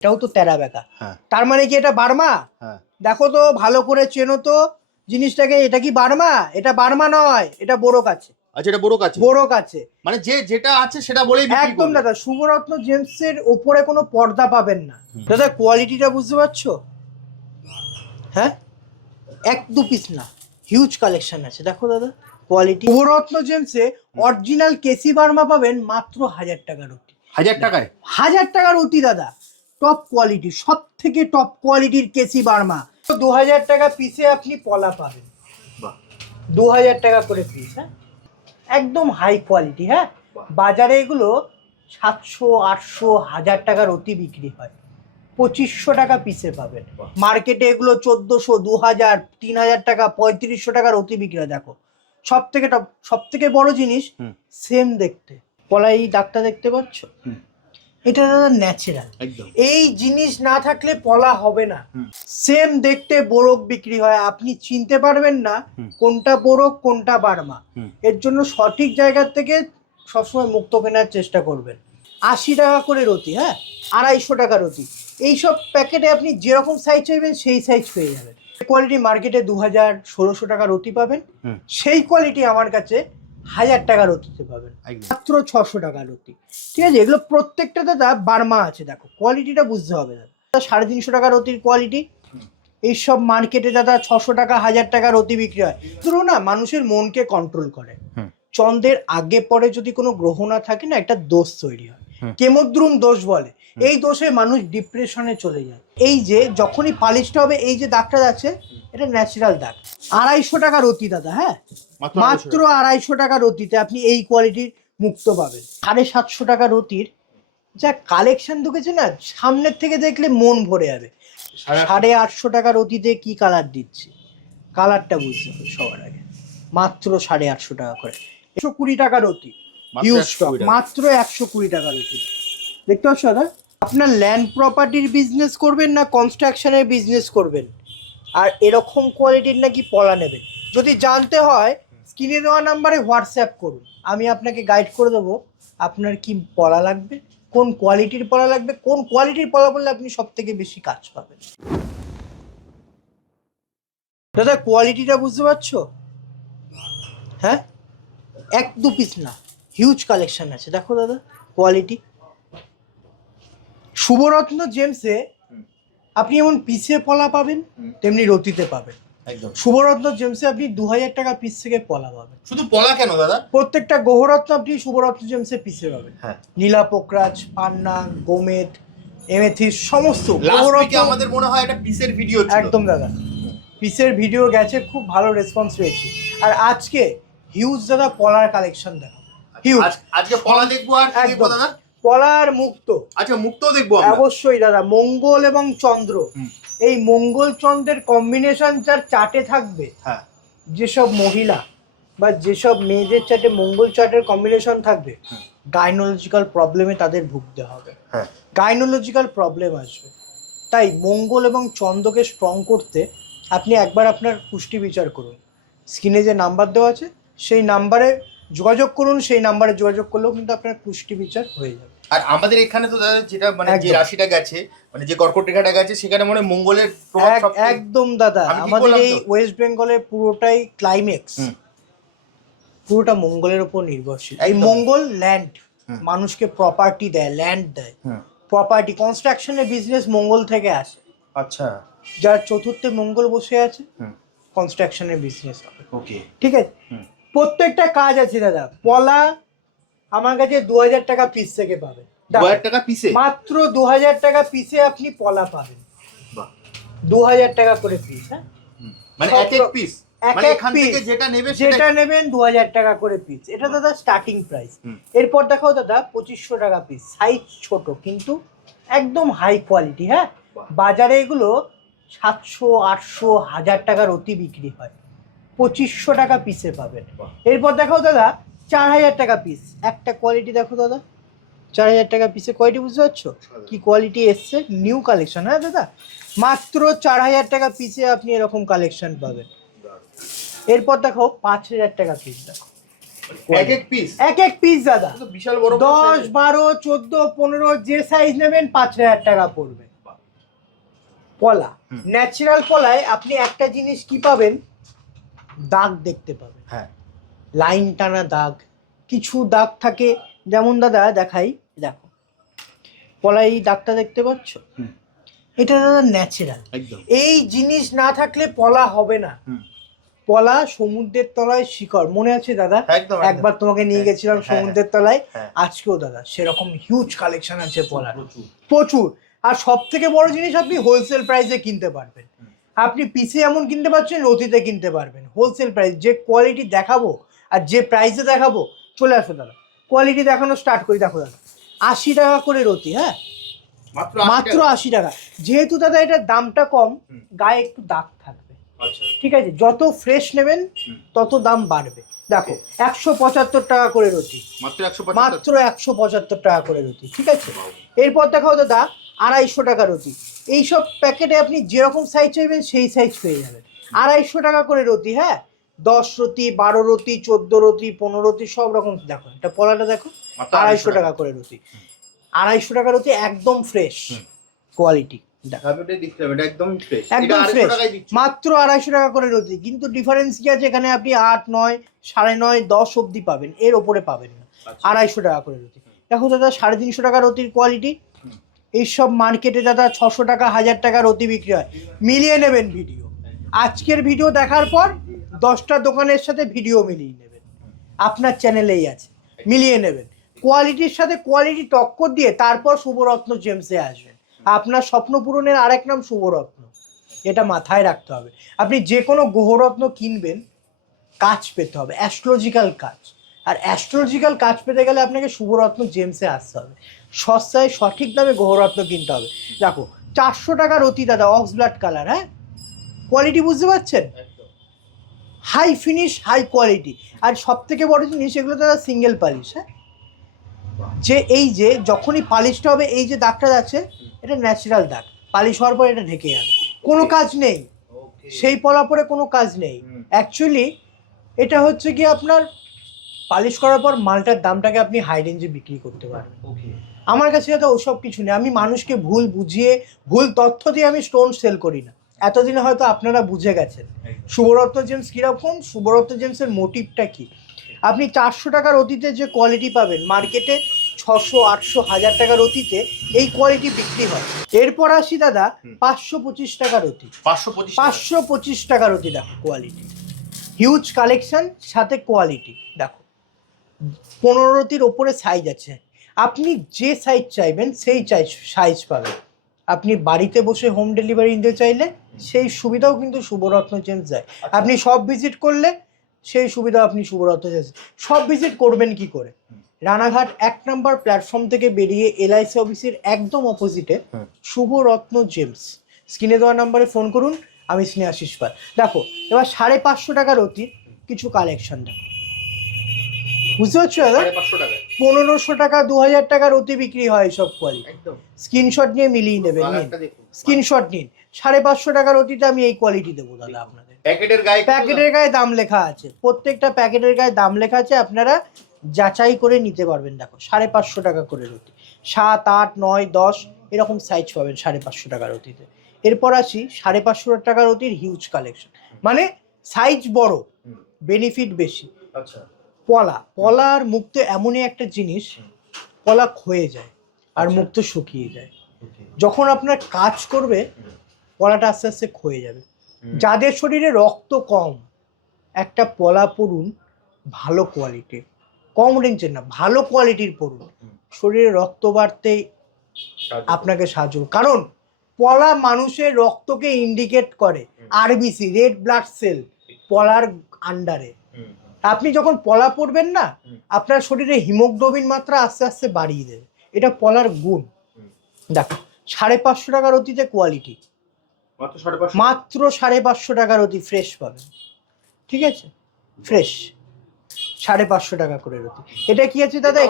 এটাও তো তেরা বেকা। হ্যাঁ। তার মানে কি এটা বার্মা? হ্যাঁ। দেখো তো ভালো করে চেনো তো জিনিসটাকে, এটা কি বার্মা? এটা বার্মা নয়, এটা বোরো কাছে। আচ্ছা, এটা বোরো কাছে। বোরো কাছে মানে যেটা আছে সেটা বলেই বিক্রি একদম করবে। দাদা। শুভরত্ন জেমসের ওপরে কোনো পর্দা পাবেন না দাদা। কোয়ালিটিটা বুঝতে পারছো? হ্যাঁ, এক দু পিস না, হিউজ কালেকশন আছে। দেখো দাদা কোয়ালিটি। শুভরত্ন জেমসে অরিজিনাল কেসি বার্মা পাবেন মাত্র 1000 টাকার অতি। 1000 টাকায়? 1000 টাকার অতি দাদা। টপ কোয়ালিটি, সব থেকে টপ কোয়ালিটির কেসি বার্মা। 2000 টাকা পিসে আপনি পলা পাবেন। 2000 টাকা করে পিস। হ্যাঁ, একদম হাই কোয়ালিটি। হ্যাঁ, বাজারে এগুলো 700, 800, 1000 টাকার অতি বিক্রি হয়। 2500 টাকা পিসে পাবেন। মার্কেটে এগুলো 1400, 2000, 3000 টাকা, 3500 টাকার অতি বিক্রি হয়। দেখো সব থেকে টপ, সব থেকে বড় জিনিস সেম দেখতে। পলাই দাগটা দেখতে পাচ্ছ? এটা দাদা ন্যাচারাল। এই জিনিস না থাকলে পলা হবে না। সেম দেখতে বোরক বিক্রি হয়, আপনি চিনতে পারবেন না কোনটা বোরক কোনটা বার্মা। এর জন্য সঠিক জায়গার থেকে সবসময় মুক্ত কেনার চেষ্টা করবেন। 80 টাকা করে রতি। হ্যাঁ, 250 টাকা রতি। এইসব প্যাকেটে আপনি যেরকম সাইজ চাইবেন সেই সাইজ পেয়ে যাবেন। কোয়ালিটি মার্কেটে 2000, 1600 টাকা রতি পাবেন, সেই কোয়ালিটি আমার কাছে 1000 টাকার রতিতে পাবেন, মাত্র 600 টাকা রতি। ঠিক আছে, এগুলো প্রত্যেকটা দাদা বার্মা আছে। দেখো কোয়ালিটিটা বুঝতে হবে দাদা। 350 টাকা রতির কোয়ালিটি। এইসব মার্কেটে দাদা 600 টাকা, 1000 টাকার রতি বিক্রি হয়। ধরো না, মানুষের মনকে কন্ট্রোল করে। চন্দ্রের আগে পরে যদি কোনো গ্রহ না থাকে না, একটা দোষ তৈরি হয়, কেমদ্রুম দোষ বলে। এই দোষে মানুষ ডিপ্রেশনে চলে যায়। এই যে যখনই পালিশটা হবে, এই যে দাগটা আছে, এটা ন্যাচারাল দাগ। 250 টাকা রতি দাদা। হ্যাঁ, মাত্র 250 টাকা রতিতে আপনি এই কোয়ালিটির মুক্ত পাবেন। 750 টাকা রতির যা কালেকশন ঢুকেছে না, সামনের থেকে দেখলে মন ভরে যাবে। 850 টাকা রতিতে কি কালার দিচ্ছে, কালারটা বুঝতে হবে সবার আগে। মাত্র 850 টাকা করে। 120 টাকা রতি, হিউজ স্টক। মাত্র 120 টাকা রতি। দেখতে পাচ্ছ দাদা? আপনার ল্যান্ড প্রপার্টির বিজনেস করবেন না কনস্ট্রাকশনের বিজনেস করবেন, আর এরকম কোয়ালিটির নাকি পলা নেবেন, যদি জানতে হয় স্ক্রিনে দেওয়া নাম্বারে হোয়াটসঅ্যাপ করুন। আমি আপনাকে গাইড করে দেবো আপনার কি পলা লাগবে, কোন কোয়ালিটির পলা লাগবে, কোন কোয়ালিটির পলা বললে আপনি সব থেকে বেশি কাজ পাবেন। দাদা কোয়ালিটিটা বুঝতে পারছো? হ্যাঁ, এক দু পিস না, হিউজ কালেকশন আছে। দেখো দাদা কোয়ালিটি। শুভরত্ন জেমসে আপনি যেমন পিসে পলা পাবেন, তেমনি রতিতে পাবেন। একদম। শুভরত্ন জেমসে আপনি 2000 টাকা পিস থেকে পলা পাবেন। শুধু পলা কেন দাদা, প্রত্যেকটা গ্রহরত্ন আপনি শুভরত্ন জেমসে পিসে পাবেন। হ্যাঁ, নীলা পোকরাজ, পান্না, গোমেদ, এমেথিস, সমস্ত গ্রহরত্ন। আমাদের মনে হয় এটা পিসের ভিডিও ছিল। একদম দাদা, পিসের ভিডিও গেছে, খুব ভালো রেসপন্স পেয়েছি। আর আজকে হিউজ দাদা পলার কালেকশন দেখো, হিউজ। আজকে পলা দেখবো। আর কি দেখবো দাদা? পলার মুক্ত। আচ্ছা, মুক্ত দেখবো আমরা অবশ্যই দাদা। মঙ্গল এবং চন্দ্র, এই মঙ্গল চন্দ্রের কম্বিনেশন যার চার্টে থাকবে, হ্যাঁ, যেসব মহিলা বা যেসব মেয়েদের চার্টে মঙ্গল চার্টের কম্বিনেশন থাকবে, গাইনোলজিক্যাল প্রবলেমে তাদের ভুগতে হবে। হ্যাঁ, গাইনোলজিক্যাল প্রবলেম আসবে। তাই মঙ্গল এবং চন্দ্রকে স্ট্রং করতে আপনি একবার আপনার পুষ্টি বিচার করুন। স্ক্রিনে যে নাম্বার দেওয়া আছে সেই নাম্বারে যোগাযোগ করুন। সেই নাম্বারে যোগাযোগ করলেও কিন্তু আপনার পুষ্টি বিচার হয়ে যাবে। আর আমাদের এখানে তো দাদা যেটা মানে যে রাশিটা গেছে, মানে যে কর্কট রেখাটা গেছে, সেখানে মানে মঙ্গলের প্রভাব একদম দাদা। আমাদের এই ওয়েস্ট বেঙ্গলের পুরোটাই ক্লাইমেক্স, পুরোটা মঙ্গলের উপর নির্ভরশীল। এই মঙ্গল ল্যান্ড, মানুষকে প্রপার্টি দেয়, ল্যান্ড দেয়, প্রপার্টি কনস্ট্রাকশনের বিজনেস মঙ্গল থেকে আসে। আচ্ছা, যার চতুর্থে মঙ্গল বসে আছে, কনস্ট্রাকশনের বিজনেস হবে। ওকে, ঠিক আছে। প্রত্যেকটা কাজ আছে দাদা। পলা আমার কাছে 2000 টাকা পিস থেকে পাবেন। 2000 টাকা পিসে? মাত্র 2000 টাকা পিসে আপনি পলা পাবেন। 2000 টাকা করে পিস। হ্যাঁ, মানে এক এক পিস, মানে এখান থেকে যেটা নেবেন 2000 টাকা করে পিস। এটা দাদা স্টার্টিং প্রাইস। এরপর দেখাও দাদা 2500 টাকা পিস। সাইজ ছোট কিন্তু একদম হাই কোয়ালিটি। হ্যাঁ, বাজারে এগুলো 700, 800, 1000 টাকার অতি বিক্রি হয়। 2500 টাকা পিসে পাবেন। এরপর দেখাও দাদা 4000 টাকা পিস। একটা কোয়ালিটি দেখো দাদা, 4000 টাকা পিসে কোয়ালিটি বুঝতে পারছো কি কোয়ালিটি এসছে? New collection. হ্যাঁ দাদা, মাত্র 4000 টাকা পিসে আপনি এরকম কালেকশন পাবেন। এরপর দেখো 5000 টাকা পিস। দেখো এক এক পিস, এক এক পিস দাদা, বিশাল বড়। 10, 12, 14, 15 যে সাইজ নেবেন 5000 টাকা পড়বে। পলা ন্যাচারাল পলায় আপনি একটা জিনিস কি পাবেন, দাগ দেখতে পাবেন। হ্যাঁ, লাইন টানা দাগ, কিছু দাগ থাকে, যেমন দাদা দেখাই, দেখো পলায় এই দাগটা দেখতে পাচ্ছ, এটা দাদা ন্যাচারাল। এই জিনিস না থাকলে পলা হবে না। পলা সমুদ্রের তলায় শিকড়, মনে আছে দাদা? একবার তোমাকে নিয়ে গেছিলাম সমুদ্রের তলায়। আজকেও দাদা সেরকম হিউজ কালেকশন আছে পলার, প্রচুর। আর সব থেকে বড় জিনিস, আপনি হোলসেল প্রাইসে কিনতে পারবেন। আপনি পিসে এমন কিনতে পারছেন, রতিতে কিনতে পারবেন হোলসেল প্রাইস। যে কোয়ালিটি দেখাবো আর যে প্রাইসে দেখাবো, চলে আসো দাদা কোয়ালিটি দেখানো স্টার্ট করি। দেখো দাদা 80 টাকা করে রতি, হ্যাঁ মাত্র 80 টাকা। যেহেতু দাদা এটার দামটা কম, গায়ে একটু দাগ থাকবে, ঠিক আছে? যত ফ্রেশ নেবেন তত দাম বাড়বে। দেখো 175 টাকা করে রতি, মাত্র 175 টাকা করে রতি, ঠিক আছে? এরপর দেখাও দাদা 250 টাকা রতি। এইসব প্যাকেটে আপনি যেরকম সাইজ চাইবেন সেই সাইজ পেয়ে যাবেন। 250 টাকা করে রতি, হ্যাঁ 10 রতি, 12 রতি, 14 রতি, 15 রতি, সব রকম। দেখো এটা পলাটা দেখো, 250 টাকা করে রতি। 250 টাকা রতি, একদম ফ্রেশ কোয়ালিটি, একদম ফ্রেশ, মাত্র 250 টাকা করে রতি। কিন্তু ডিফারেন্স কি আছে এখানে, আপনি 8, 9, 9.5, 10 অবধি পাবেন, এর ওপরে পাবেন না। 250 টাকা করে রতি। দেখো দাদা 350 টাকা রতির কোয়ালিটি। এইসব মার্কেটে দাদা 600 টাকা, 1000 টাকা রতি বিক্রি হয়। মিলিয়ে নেবেন ভিডিও, আজকের ভিডিও দেখার পর 10টা দোকানের সাথে ভিডিও মিলিয়ে নেবেন, আপনার চ্যানেলেই আছে, মিলিয়ে নেবেন। কোয়ালিটির সাথে কোয়ালিটি টক্কর দিয়ে তারপর শুভরত্ন জেমসে আসবেন। আপনার স্বপ্ন পূরণের আরেক নাম শুভরত্ন, এটা মাথায় রাখতে হবে। আপনি যে কোনো গ্রহরত্ন কিনবেন, কাজ পেতে হবে, অ্যাস্ট্রোলজিক্যাল কাজ। আর অ্যাস্ট্রোলজিক্যাল কাজ পেতে গেলে আপনাকে শুভরত্ন জেমসে আসতে হবে। সস্তায় সঠিক দামে গ্রহরত্ন কিনতে হবে। দেখো 400 টাকা রতি দাদা, অক্স ব্লাড কালার, হ্যাঁ কোয়ালিটি বুঝতে পারছেন? High finish, high quality. আর সব থেকে বড় জিনিস, এগুলো দাদা সিঙ্গেল পালিশ, হ্যাঁ যে এই যে যখনই পালিশটা হবে, এই যে দাগটা যাচ্ছে, এটা ন্যাচারাল দাগ। পালিশ হওয়ার পর এটা ঢেকে যাবে, কোনো কাজ নেই, সেই পলা পরে কোনো কাজ নেই। অ্যাকচুয়ালি এটা হচ্ছে কি, আপনার পালিশ করার পর মালটার দামটাকে আপনি হাই রেঞ্জে বিক্রি করতে পারবেন। আমার কাছে তো ওসব কিছু নেই। আমি মানুষকে ভুল বুঝিয়ে, ভুল তথ্য দিয়ে আমি স্টোন সেল করি না। এতদিনে হয়তো আপনারা বুঝে গেছেন শুভরত্ন জেমস কীরকম, শুভরত্ন জেমসের মোটিভটা কি। আপনি 400 টাকার অতীতে যে কোয়ালিটি পাবেন, মার্কেটে 600, 800, 1000 টাকার অতীতে এই কোয়ালিটি বিক্রি হয়। এরপর আসি দাদা 525 টাকার অতি, 525 টাকার অতি। দেখো কোয়ালিটি, হিউজ কালেকশন, সাথে কোয়ালিটি। দেখো 15 রতির ওপরে সাইজ আছে, আপনি যে সাইজ চাইবেন সেই সাইজ পাবেন। আপনি বাড়িতে বসে হোম ডেলিভারি নিতে চাইলে সেই সুবিধাও কিন্তু শুভরত্ন জেমস দেয়। আপনি সব ভিজিট করলে সেই সুবিধা আপনি শুভরত্ন জেমস। সব ভিজিট করবেন কি করে? রানাঘাট 1 নম্বর প্ল্যাটফর্ম থেকে বেরিয়ে LIC অফিসের একদম অপোজিটে শুভরত্ন জেমস। স্ক্রিনে দেওয়া নাম্বারে ফোন করুন, আমি স্নেহাশিস পাল। দেখো এবার 550 টাকার অতি কিছু কালেকশন দেখো, বুঝতে পারছো দাদা? 1500 টাকা, 2000 টাকার অতি বিক্রি হয় সব কোয়ালিটি। স্ক্রিনশট নিয়ে মিলিয়ে নেবেন, স্ক্রিনশট নিন। 550 টাকার অতিতে আমি এই কোয়ালিটি দেবো দাদা আপনাদের। প্যাকেটের গায়ে দাম লেখা আছে, প্রত্যেকটা প্যাকেটের গায়ে দাম লেখা আছে, আপনারা যাচাই করে নিতে পারবেন। দেখো 550 টাকা করে রতি, 7, 8, 9, 10 এরকম সাইজ পাবেন 550 টাকার অতিতে। এরপর আসি 550 টাকার অতির হিউজ কালেকশন, মানে সাইজ বড়, বেনিফিট বেশি। আচ্ছা, পলার মুক্ত এমনই একটা জিনিস, পলা ক্ষয়ে যায় আর মুক্ত শুকিয়ে যায়। যখন আপনার কাজ করবে পলাটা আস্তে আস্তে ক্ষয়ে যাবে। যাদের শরীরে রক্ত কম, একটা পলা পরুন ভালো কোয়ালিটির, কম রেঞ্জের না, ভালো কোয়ালিটির পরুন, শরীরে রক্ত বাড়তে আপনাকে সাহায্য। কারণ পলা মানুষের রক্তকে ইন্ডিকেট করে, RBC, রেড ব্লাড সেল পলার আন্ডারে। আপনি যখন পলা পরবেন না, আপনার শরীরে হিমোগ্লোবিন মাত্রা আস্তে আস্তে বাড়িয়ে দেবে, এটা পলার গুণ। দেখো 550 টাকার অতিতে কোয়ালিটি, মাত্র 550 টাকার অতি ফ্রেশ পাবেন, ঠিক আছে? ফ্রেশ 550 টাকা করে রতি। এটা কি আছে দাদা,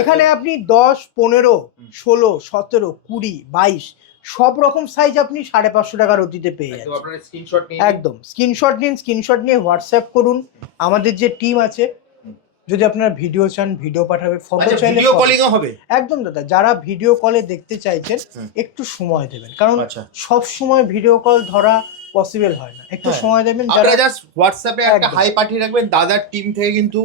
এখানে আপনি 10, 15, 16, 17, 20, 22 সব রকম সাইজ আপনি 550 টাকার অতিতে পেয়ে যাবেন। একদম স্ক্রিনশট নিন, স্ক্রিনশট নিয়ে হোয়াটসঅ্যাপ করুন। আমাদের যে টিম আছে যদি আপনারা ভিডিও চান ভিডিও পাঠাবে, ফটো আচ্ছা চাইলে ভিডিও photo। কলিংও হবে? একদম দাদা, যারা ভিডিও কলে দেখতে চাইছেন একটু সময় দেবেন, কারণ আচ্ছা। সব সময় ভিডিও কল ধরা পসিবল হয় না, একটু হ্যাঁ। সময় দেবেন। যারা আপনারা জাস্ট হোয়াটসঅ্যাপে একটা একদম। হাই পাঠিয়ে রাখবেন, দাদার টিম থেকে কিন্তু,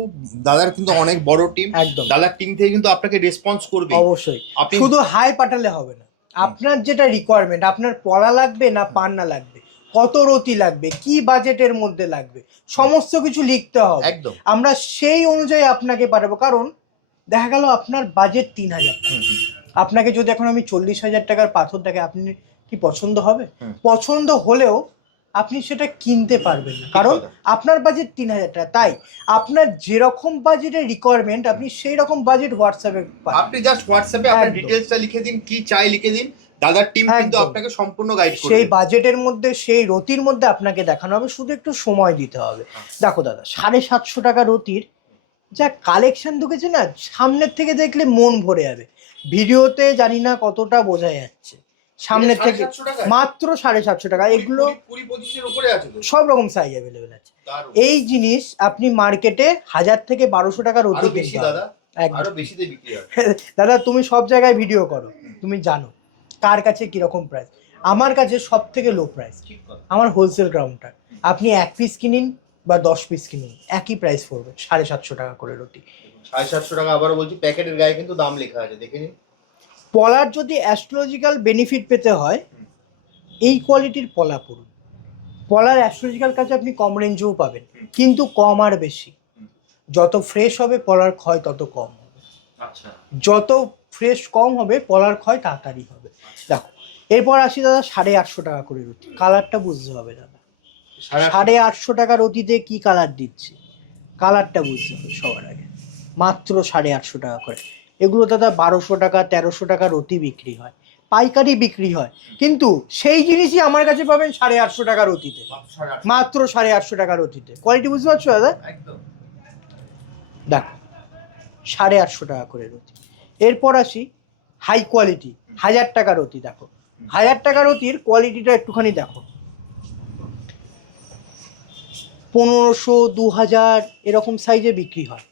দাদার কিন্তু অনেক বড় টিম, একদম দাদার টিম থেকে কিন্তু আপনাকে রেসপন্স করবে। অবশ্যই, আপনি শুধু হাই পাঠালে হবে না, আপনার যেটা রিকোয়ারমেন্ট, আপনার পড়া লাগবে না পান্না লাগবে, কত রতি লাগবে, কি বাজেটের মধ্যে লাগবে, সমস্ত কিছু লিখতে হবে। একদম। আমরা সেই অনুযায়ী আপনাকে পাঠাবো, কারণ দেখা গেল আপনার বাজেট 3,000 টাকা, আপনাকে যদি এখন আমি 40,000 টাকার পাথর দেখে, আপনি কি পছন্দ হবে? পছন্দ হলেও আপনি সেটা কিনতে পারবেন না, কারণ আপনার বাজেট 3,000 টাকা। তাই আপনার যেরকম বাজেটের রিকোয়ারমেন্ট, আপনি সেই রকম বাজেট হোয়াটসঅ্যাপে আপনি জাস্ট হোয়াটসঅ্যাপে আপনার একদম। ডিটেইলসটা লিখে দিন, কি চাই লিখে দিন, দাদার টিম কিন্তু একদম। আপনাকে সম্পূর্ণ গাইড করবে। সেই বাজেটের মধ্যে, সেই রতির মধ্যে আপনাকে দেখানো হবে, শুধু একটু সময় দিতে হবে। দেখো দাদা, 750 টাকা রতির যা কালেকশন ঢুকেছে না, সামনের থেকে দেখলে মন ভরে যাবে। ভিডিওতে জানি না কতটা বোঝা যাচ্ছে, সামনের থেকে 750 টাকায়? মাত্র 750 টাকা। এগুলো 20-25 এর উপরে আছে তো? সব রকম সাইজ অ্যাভেলেবেল আছে। দারুণ। এই জিনিস আপনি মার্কেটে 1000 থেকে 1200 টাকার আরো অতি বেশি কিনতে দাদা, হবে। একদম। আরো বেশিতে বিক্রি হয়। দাদা তুমি সব জায়গায় ভিডিও করো, তুমি জানো কার কাছে কিরকম প্রাইস। আমার কাছে সব থেকে লো প্রাইস, ঠিক কথা। আমার হোলসেল কাউন্টার। আপনি 1 পিস কিনিন বা 10 পিস কিনুন, একই প্রাইস পড়বে, 750 টাকা করে রুটি। 750 টাকা, আবারও বলছি প্যাকেটের গায়ে কিন্তু দাম লেখা আছে, দেখে নিন। পলার যদি অ্যাস্ট্রোলজিক্যাল বেনিফিট পেতে হয়, এই কোয়ালিটির পলা পড়ুন। পলার অ্যাস্ট্রোলজিক্যাল কাছে আপনি কম রেঞ্জেও পাবেন, কিন্তু কম আর বেশি। যত ফ্রেশ হবে পলার ক্ষয় তত কম হবে। আচ্ছা। যত ফ্রেশ কম হবে পলার ক্ষয় তাড়াতাড়ি হবে। দেখো, এরপর আসি দাদা 850 টাকা করে রুটি। কালারটা বুঝতে হবে দাদা, 850 টাকা রুটিতে কি কালার দিচ্ছি, কালারটা বুঝতে হবে সবার আগে। মাত্র 850 টাকা করে। এগুলো দাদা 1200 টাকা 1300 টাকা রুটি বিক্রি হয়, পাইকারি বিক্রি হয়, কিন্তু সেই জিনিসই আমার কাছে পাবেন 850 টাকা রুটিতে, মাত্র 850 টাকা রুটিতে। কোয়ালিটি বুঝতে পারছো দাদা? একদম। দেখো 850 টাকা করে রুটি। এরপর আসি হাই কোয়ালিটি 1000 টাকা রুটি। দেখো 1000 টাকা রুটির কোয়ালিটিটা একটুখানি দেখো, 1500 2000 এরকম সাইজে বিক্রি হয়।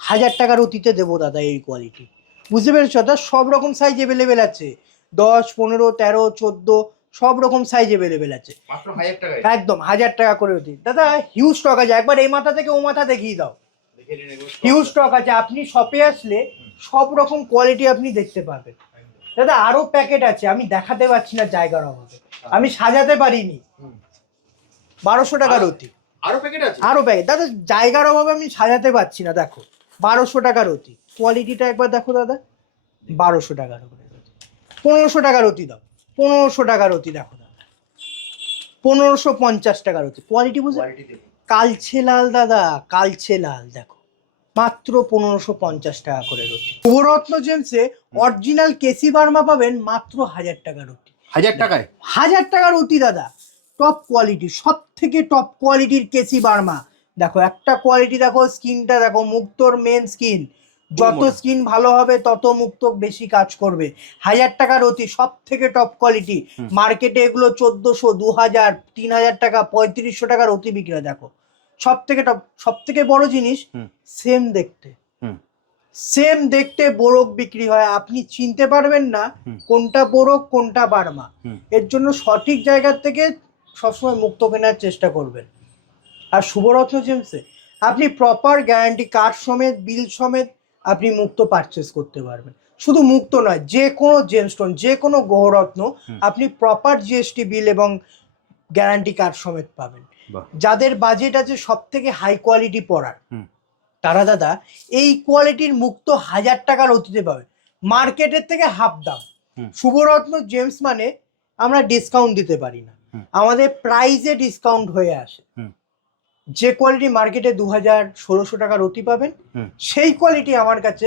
1000 টাকা রুটিতে দেবো দাদা এই কোয়ালিটি। বুঝতে পেরেছো দাদা? সব রকম সাইজ অ্যাভেলেবেল আছে, 10 15 13 14 সব রকম সাইজ অ্যাভেলেবেল আছে। মাত্র 1000 টাকায়? একদম 1000 টাকা করে রুটি দাদা। হিউজ স্টক আছে, একবার এই মাথা থেকে ও মাথা দেখিয়ে দাও। দেখে নিন এগুলো। হিউজ স্টক আছে, আপনি শপে আসলে সব রকম কোয়ালিটি আপনি দেখতে পাবেন। দাদা আরো প্যাকেট আছে, আমি দেখাতে পারছি না জায়গার অভাবে, আমি সাজাতে পারিনি। 1200 টাকা রুটি। আরো প্যাকেট আছে? আরো প্যাকেট দাদা, জায়গার অভাবে আমি সাজাতে পারছি না। দেখো 1200 টাকা রুটি, কোয়ালিটিটা একবার দেখো দাদা। 1200 টাকা রুটি, 1500 টাকা রুটি দাও। 1500 টাকা রুটি দেখো দাদা, 1550 টাকা রুটি। কোয়ালিটি বুঝে, কোয়ালিটি দেখুন। কালচে লাল দাদা, কালচে লাল দেখো, মাত্র 1550 টাকা করে রুটি। নবরত্ন জেমসে অরিজিনাল কেসি বার্মা পাবেন মাত্র 1000 টাকা রুটি। 1000 টাকায়? 1000 টাকা রুটি দাদা, টপ কোয়ালিটি, সব থেকে টপ কোয়ালিটির কেসি বার্মা। দেখো একটা কোয়ালিটি দেখো, স্কিনটা দেখো, মুক্তোর মেন স্কিন। যত স্কিন ভালো হবে তত মুক্ত বেশি কাজ করবে। 1000 টাকা রুটি, সব থেকে টপ কোয়ালিটি। মার্কেটে এগুলো 1400 2000 3000 টাকা 3500 টাকা রুটি বিক্রি হয়। দেখো সব থেকে টপ, সব থেকে বড় জিনিস, সেম দেখতে, সেম দেখতে বোরক বিক্রি হয়। আপনি চিনতে পারবেন না কোনটা বোরক কোনটা বার্মা। এর জন্য সঠিক জায়গার থেকে সবসময় মুক্ত কেনার চেষ্টা করবেন। আর শুভরত্ন জেমসে আপনি প্রপার গ্যারান্টি কার্ড সমেত, বিল সমেত আপনি মুক্ত পারচেস করতে পারবেন। শুধু মুক্ত নয়, যে কোনো জেমস্টোন, যে কোনো গৌরত্ন আপনি প্রপার জিএসটি বিল এবং গ্যারান্টি কার্ড সমেত পাবেন। যাদের বাজেট আছে সব থেকে হাই কোয়ালিটি পড়ার, তারা দাদা এই কোয়ালিটির মুক্ত 1000 টাকার অতিতে পাবে, মার্কেটের থেকে হাফ দাম। শুভরত্ন জেমস মানে আমরা ডিসকাউন্ট দিতে পারি না, আমাদের প্রাইসে ডিসকাউন্ট হয়ে আসে। যে কোয়ালিটি মার্কেটে 2000-1600 টাকার অতি পাবেন, সেই কোয়ালিটি আমার কাছে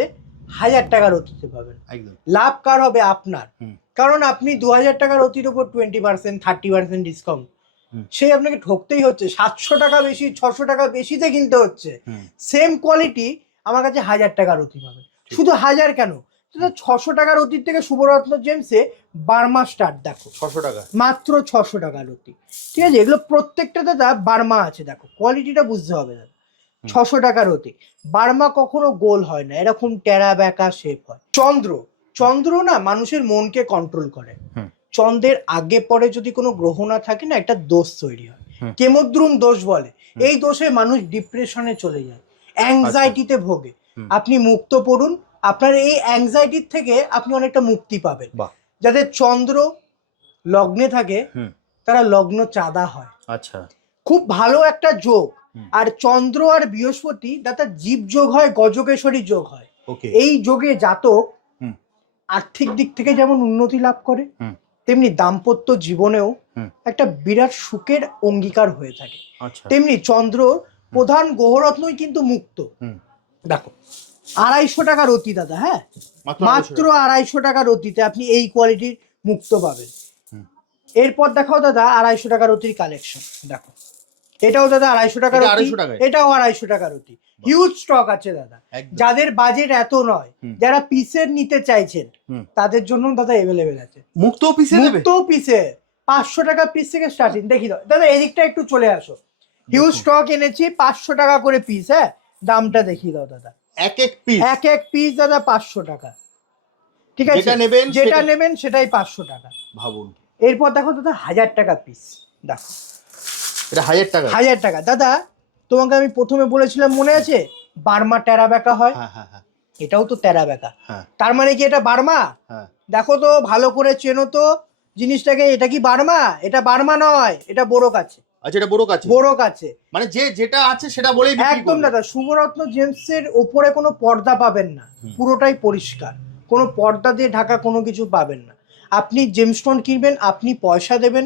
1000 টাকার অতিতে পাবেন। লাভ কার হবে? আপনার। কারণ আপনি 2000 টাকার অতির উপর 20% 30% ডিসকাউন্ট, সেই আপনাকে ঠকতেই হচ্ছে। 700 টাকা বেশি 600 টাকা বেশিতে কিনতে হচ্ছে। সেম কোয়ালিটি আমার কাছে 1000 টাকার অতি পাবেন। শুধু 1000 কেন, 600 টাকার অতির থেকে শুভরত্ন জেমসে বার্মা স্টার্ট দেখো 600 টাকা, মাত্র 600 টাকার অতি। ঠিক আছে, এগুলো প্রত্যেকটা দাদা বার্মা আছে। দেখো কোয়ালিটিটা বুঝতে হবে দাদা, 600 টাকা রতি। বার্মা কখনো গোল হয় না, এরকম টেরা বেঁকা শেপ হয়। চন্দ্র না মানুষের মনকে কন্ট্রোল করে। চন্দ্রের আগে পরে যদি কোনো গ্রহ না থাকে না, একটা দোষ তৈরি হয়, কেমদ্রুম দোষ বলে। এই দোষে মানুষ ডিপ্রেশনে চলে যায়, অ্যাংজাইটিতে ভোগে। আপনি মুক্ত পড়ুন, আপনার এই অ্যাংজাইটির থেকে আপনি অনেকটা মুক্তি পাবেন। যাদের চন্দ্র লগ্নে থাকে তারা লগ্ন চাঁদা হয়। আচ্ছা, খুব ভালো একটা যোগ। আর চন্দ্র আর বৃহস্পতি দাদা জীব যোগ হয়, গজকেশ্বরী যোগ হয়। এই যোগে জাতক আর্থিক দিক থেকে যেমন উন্নতি লাভ করে, তেমনি দাম্পত্য জীবনেও একটা বিরাট সুখের অঙ্গীকার হয়ে থাকে। তেমনি চন্দ্র প্রধান গ্রহরত্নই কিন্তু মুক্ত। দেখো 250 টাকা রতি দাদা, হ্যাঁ মাত্র 250 টাকা রতিতে আপনি এই কোয়ালিটির মুক্ত পাবেন। এরপর দেখাও দাদা 250 টাকা রতির কালেকশন। দেখো এটাও দাদা 250 টাকা রতি, এটাও 250 টাকা রতি। হিউজ স্টক আছে দাদা। যাদের বাজেট এত নয়, যারা পিসের নিতে চাইছেন তাদের জন্য দাদা অ্যাভেলেবেল আছে। মুক্ত পিসে 500 টাকা পিস থেকে স্টার্টিং। দেখি দাদা এদিকটা একটু চলে আসো, হিউজ স্টক এনেছি 500 টাকা করে পিস। হ্যাঁ দামটা দেখিয়ে দাও দাদা। এক এক পিস দাদা 500 টাকা। ঠিক আছে, যেটা নেবেন সেটাই 500 টাকা ভাবুন। এরপর দেখো দাদা 1000 টাকা পিস। দেখো এটা 1000 টাকা দাদা। তোমাকে আমি প্রথমে বলেছিলাম মনে আছে, বার্মা টেরা বেঁকা হয়। এটাও তো টেরা বেঁকা, তার মানে কি এটা বার্মা? দেখো তো ভালো করে চেনো তো জিনিসটাকে, এটা কি বার্মা? এটা বার্মা নয়, এটা বোরক আছে। আচ্ছা, এটা বোরক আছে, মানে যেটা আছে সেটা বলেই একদম দাদা। শুভরত্ন জেমসের ওপরে কোনো পর্দা পাবেন না, পুরোটাই পরিষ্কার, কোনো পর্দা দিয়ে ঢাকা কোনো কিছু পাবেন না। আপনি জেমস্টোন কিনবেন, আপনি পয়সা দেবেন,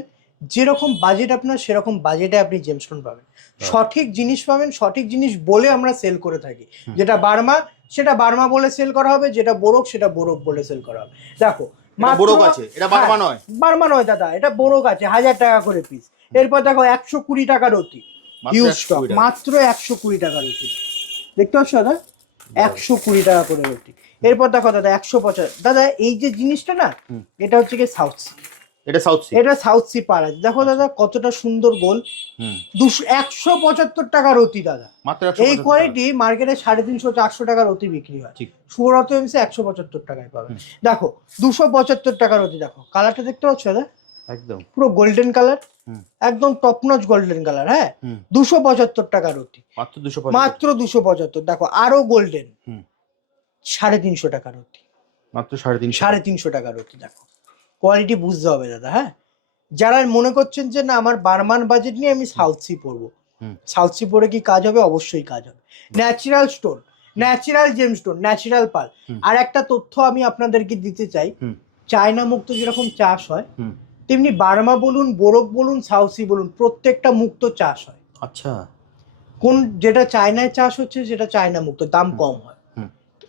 যেরকম বাজেট আপনার সেরকম বাজেটে আপনি জেমস্টোন পাবেন। সঠিক জিনিস পাবেন, সঠিক জিনিস বলে আমরা সেল করে থাকি। যেটা বার্মা সেটা বার্মা বলে সেল করা হবে, যেটা বোরক সেটা বোরক বলে সেল করা হবে। দেখো বার্মা নয় দাদা, এটা বোরক আছে, 1000 টাকা করে পিস। এরপর দেখো 120 টাকা রতি, হিউজ স্টক, মাত্র 120 টাকা রতি। দেখতে পাচ্ছ দাদা 120 টাকা করে রতি। এরপর দেখো দাদা 150। দাদা এই যে জিনিসটা না, এটা হচ্ছে কি সাউথ সি, এটা সাউথ সি পার আছে। দেখো দাদা কতটা সুন্দর গোল। 175 টাকা রতি দাদা। এই কোয়ালিটি মার্কেটে 350-400 টাকা রতি বিক্রি হয়, শুভরত্ন এমসে 175 টাকায় পাবেন। দেখো 275 টাকা রতি। দেখো কালারটা দেখতে পাচ্ছ দাদা, একদম পুরো গোল্ডেন কালার, একদম টপ নচ গোল্ডেন কালার। হ্যাঁ 275 টাকা রতি, মাত্র 275। দেখো আরো গোল্ডেন, 350 টাকা রতি, মাত্র 350 টাকা রতি। দেখো কোয়ালিটি বুঝতে হবে দাদা। হ্যাঁ যারা মনে করছেন যে না আমার বার্মান বাজেট নিয়ে আমি সাউথ সি পরবো, সাউথ সি পরে কি কাজ হবে? অবশ্যই কাজ হবে। Natural stone, natural gemstone, natural pearl. আর একটা তথ্য আমি আপনাদেরকে দিতে চাই, চায়না মুক্ত যেরকম চাষ হয়, তেমনি বার্মা বলুন, বোরক বলুন, সাউথ সি বলুন, প্রত্যেকটা মুক্ত চাষ হয়। আচ্ছা, কোন যেটা চায়নায় চাষ হচ্ছে যেটা চায়না মুক্ত, দাম কম হয়।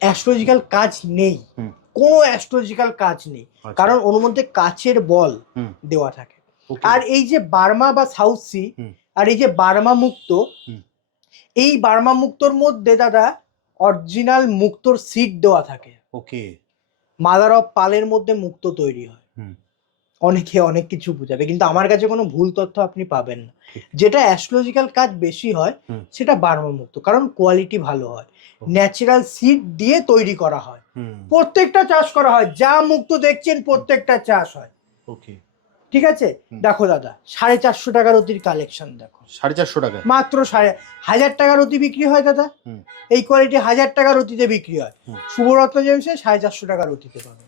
অ্যাস্ট্রোলজিক্যাল কাজ নেই, কোনো অ্যাস্ট্রোলজিক্যাল কাজ নেই, কারণ ওর মধ্যে কাচের বল দেওয়া থাকে। আর এই যে বার্মা বা সাউথ সি আর এই যে বার্মা মুক্ত, এই বার্মা মুক্তর মধ্যে দাদা অরিজিনাল মুক্তর সিড দেওয়া থাকে। মাদার অফ পালের মধ্যে মুক্ত তৈরি হয়। অনেকে অনেক কিছু বুঝাবে, কিন্তু আমার কাছে কোনো ভুল তথ্য আপনি পাবেন না। যেটা অ্যাস্ট্রোলজিক্যাল কাজ বেশি হয় সেটা বার্মা মুক্ত, কারণ কোয়ালিটি ভালো হয়, ন্যাচারাল সিড দিয়ে তৈরি করা হয়, প্রত্যেকটা চাষ করা হয়। যা মুক্ত দেখছেন প্রত্যেকটা চাষ হয়। ঠিক আছে, দেখো দাদা 450 টাকার অতির কালেকশন। দেখো 450 টাকা, মাত্র 1000 টাকার অতি বিক্রি হয় দাদা। এই কোয়ালিটি 1000 টাকার অতিতে বিক্রি হয়, শুভরত্ন জেমসে 450 টাকার অতিতে পাবে।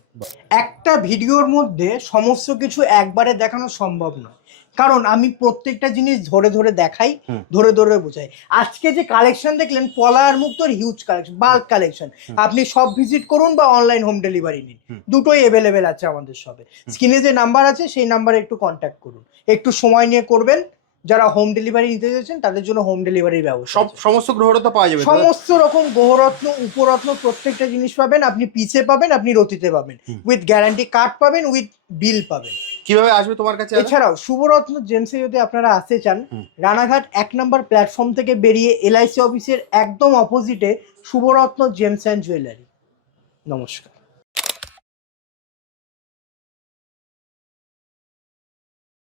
একটা ভিডিওর মধ্যে সমস্ত কিছু একবারে দেখানো সম্ভব নয়, কারণ আমি প্রত্যেকটা জিনিস ধরে ধরে দেখাই, ধরে ধরে বোঝাই। আজকে যে কালেকশন দেখলেন পলার মুক্তর হিউজ কালেকশন, বাল্ক কালেকশন। আপনি সব ভিজিট করুন বা অনলাইন হোম ডেলিভারি নিন, দুটোই অ্যাভেলেবেল আছে আমাদের শপে। স্ক্রিনে যে নাম্বার আছে সেই নাম্বারে একটু কন্ট্যাক্ট করুন, একটু সময় নিয়ে করবেন। যারা হোম ডেলিভারি নিতে চাইছেন তাদের জন্য হোম ডেলিভারির ব্যবস্থা, সমস্ত গ্রহরত্ন পাওয়া যাবে, সমস্ত রকম গ্রহরত্ন উপরত্ন প্রত্যেকটা জিনিস পাবেন। আপনি পিসে পাবেন, আপনি রতিতে পাবেন, উইথ গ্যারান্টি কার্ড পাবেন, উইথ বিল পাবেন। কিভাবে আসবে তোমার কাছে? এছাড়াও শুভরত্ন জেমসে যদি আপনারা আসতে চান, রানাঘাট 1 নম্বর প্ল্যাটফর্ম থেকে বেরিয়ে LIC অফিসের একদম অপোজিটে শুভরত্ন জেমস অ্যান্ড জুয়েলারি। নমস্কার।